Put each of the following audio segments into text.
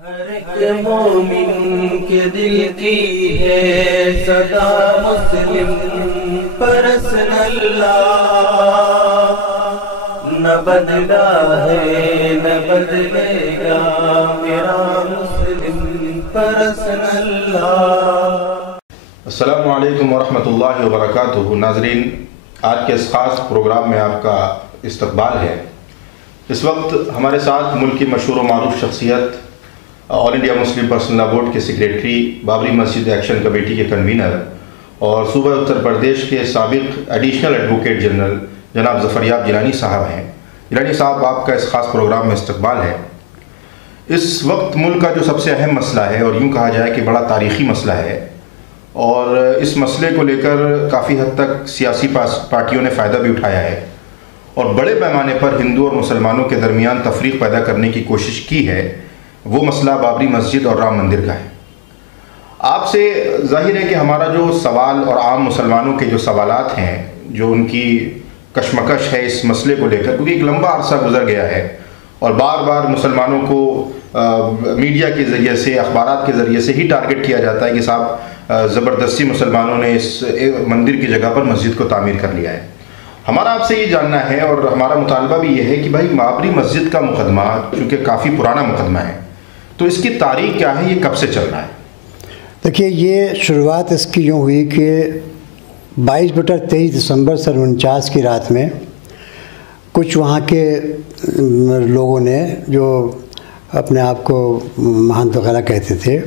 हर एक मोमिन के दिल की है सदा मुस्लिम पर्सनल्लाह, न बदला है न बदलेगा मेरा मुस्लिम पर्सनल्लाह। अस्सलामु अलैकुम वरहमतुल्लाहि वबरकातुहू। नाज़रीन, आज के इस ख़ास प्रोग्राम में आपका इस्तक़बाल है। इस वक्त हमारे साथ मुल्क की मशहूर व मारूफ शख्सियत, all India Muslim personal law board के सेक्रेटरी, बाबरी मस्जिद एक्शन कमेटी के कन्वीनर और सूबा उत्तर प्रदेश के साबिक़ एडिशनल एडवोकेट जनरल जनाब ज़फ़रयाब जिलानी साहब हैं। जिलानी साहब, आपका इस ख़ास प्रोग्राम में इस्तक़बाल है। इस वक्त मुल्क का जो सबसे अहम मसला है और यूँ कहा जाए कि बड़ा तारीख़ी मसला है, और इस मसले को लेकर काफ़ी हद तक सियासी पार्टियों ने फ़ायदा भी उठाया है और बड़े पैमाने पर हिंदू और मुसलमानों के दरमियान तफरीक पैदा करने की कोशिश की है। वो मसला बाबरी मस्जिद और राम मंदिर का है। आपसे जाहिर है कि हमारा जो सवाल और आम मुसलमानों के जो सवालात हैं, जो उनकी कशमकश है इस मसले को लेकर, क्योंकि एक लंबा अरसा गुजर गया है और बार बार मुसलमानों को मीडिया के ज़रिए से, अखबारात के ज़रिए से ही टारगेट किया जाता है कि साहब ज़बरदस्ती मुसलमानों ने इस मंदिर की जगह पर मस्जिद को तामीर कर लिया है। हमारा आपसे ये जानना है और हमारा मुतालबा भी ये है कि भाई बाबरी मस्जिद का मुकदमा चूँकि काफ़ी पुराना मुकदमा है, तो इसकी तारीख क्या है, ये कब से चल रहा है? देखिए, ये शुरुआत इसकी यूँ हुई कि 22/23 दिसंबर सन 49 की रात में कुछ वहाँ के लोगों ने, जो अपने आप को महंत वगैरह कहते थे,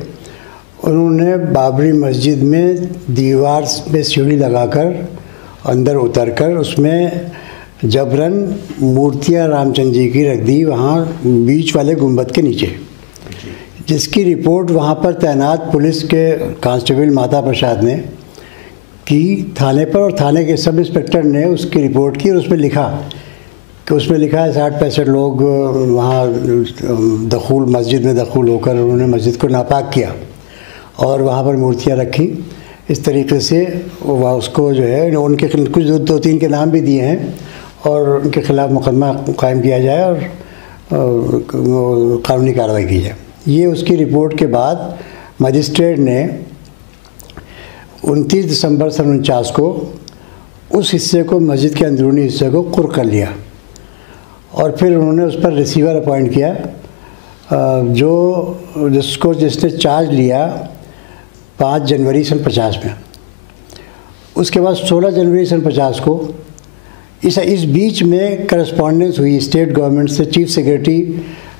उन्होंने बाबरी मस्जिद में दीवार में सीढ़ी लगाकर अंदर उतरकर उसमें जबरन मूर्तियाँ रामचंद्र जी की रख दी वहाँ बीच वाले गुंबद के नीचे, जिसकी रिपोर्ट वहाँ पर तैनात पुलिस के कांस्टेबल माता प्रसाद ने की थाने पर, और थाने के सब इंस्पेक्टर ने उसकी रिपोर्ट की और उसमें लिखा कि उसमें लिखा है 60-65 लोग वहाँ मस्जिद में दखूल होकर उन्होंने मस्जिद को नापाक किया और वहाँ पर मूर्तियाँ रखी। इस तरीके से वह उसको जो है उनके कुछ 2-3 के नाम भी दिए हैं और उनके खिलाफ़ मुकदमा कायम किया जाए और कानूनी कार्रवाई की जाए। ये उसकी रिपोर्ट के बाद मजिस्ट्रेट ने 29 दिसंबर सन 49 को उस हिस्से को, मस्जिद के अंदरूनी हिस्से को कुर्क कर लिया और फिर उन्होंने उस पर रिसीवर अपॉइंट किया, जिसने चार्ज लिया 5 जनवरी सन 50 में। उसके बाद 16 जनवरी सन 50 को इस बीच में करस्पॉन्डेंस हुई स्टेट गवर्नमेंट से। चीफ सेक्रेटरी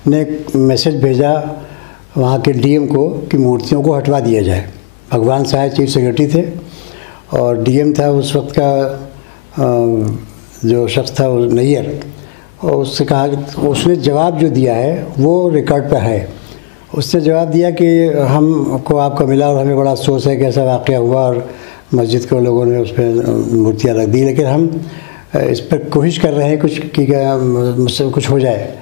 ने मैसेज भेजा वहाँ के डीएम को कि मूर्तियों को हटवा दिया जाए। भगवान साहब चीफ सेक्रेटरी थे और डीएम था उस वक्त का जो शख्स था नैयर, और उससे कहा कि उसने जवाब जो दिया है वो रिकॉर्ड पर है। उसने जवाब दिया कि हमको आपका मिला और हमें बड़ा अफसोस है कि ऐसा वाक़या हुआ और मस्जिद के लोगों ने उस पर मूर्तियाँ रख दी, लेकिन हम इस पर कोशिश कर रहे हैं कुछ कि मुझसे कुछ हो जाए।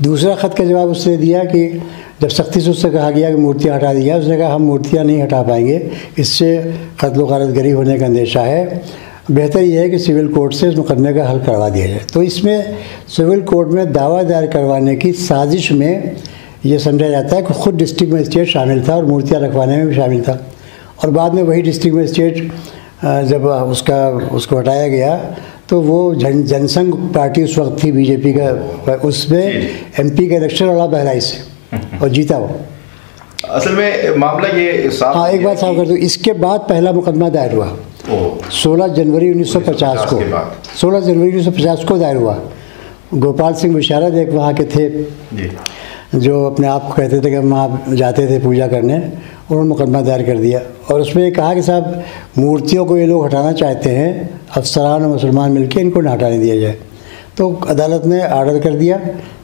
दूसरा ख़त का जवाब उसने दिया कि जब सख्ती से उससे कहा गया कि मूर्तियाँ हटा दी जाए, उसने कहा हम मूर्तियाँ नहीं हटा पाएंगे, इससे कत्ल व गारतगरी होने का अंदेशा है, बेहतर यह है कि सिविल कोर्ट से इस मुकदमे का हल करवा दिया जाए। तो इसमें सिविल कोर्ट में दावा दायर करवाने की साजिश में ये समझा जाता है कि ख़ुद डिस्ट्रिक्ट मजिस्ट्रेट शामिल था और मूर्तियाँ रखवाने में भी शामिल था। और बाद में वही डिस्ट्रिक्ट मजिस्ट्रेट जब उसको हटाया गया तो वो जनसंघ पार्टी उस वक्त थी बीजेपी का, उसमें एमपी का इलेक्शन लड़ा बहराई से और जीता वो। असल में मामला ये साफ, हाँ, एक बात साफ कर दूँ, इसके बाद पहला मुकदमा दायर हुआ 16 जनवरी 1950 को। 16 जनवरी 1950 को दायर हुआ। गोपाल सिंह विशारद एक वहाँ के थे जो अपने आप को कहते थे कि हम वहाँ जाते थे पूजा करने, उन्होंने मुकदमा दायर कर दिया और उसमें ये कहा कि साहब मूर्तियों को ये लोग हटाना चाहते हैं, अफसरान और मुसलमान मिलकर इनको ना हटाने दिया जाए। तो अदालत ने आर्डर कर दिया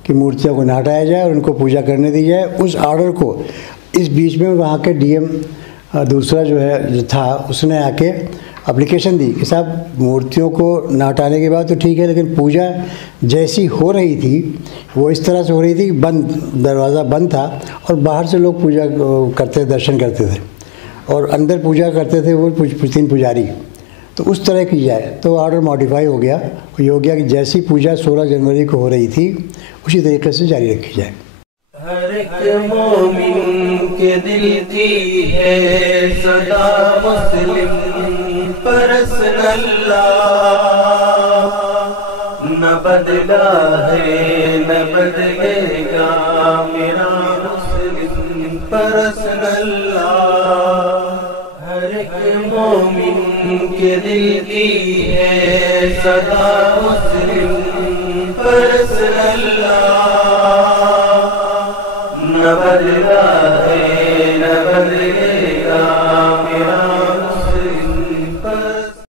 कि मूर्तियों को ना हटाया जाए और उनको पूजा करने दी जाए। उस आर्डर को इस बीच में वहाँ के डीएम दूसरा जो था उसने आके एप्लीकेशन दी कि साहब मूर्तियों को ना हटाने के बाद तो ठीक है, लेकिन पूजा जैसी हो रही थी वो इस तरह से हो रही थी कि दरवाज़ा बंद था और बाहर से लोग पूजा करते, दर्शन करते थे और अंदर पूजा करते थे वो 3 पुजारी। तो उस तरह की जाए तो ऑर्डर मॉडिफाई हो गया, ये हो गया कि जैसी पूजा 16 जनवरी को हो रही थी उसी तरीके से जारी रखी जाए। हर एक मोमिन के दिल की है सदा मुस्लिम परसल्लाह, न बदला है न बदलेगा मेरा मुस्लिम परसल्लाह। हर एक मोमिन के दिल की है सदा मुस्लिम परसल्लाह, न बदला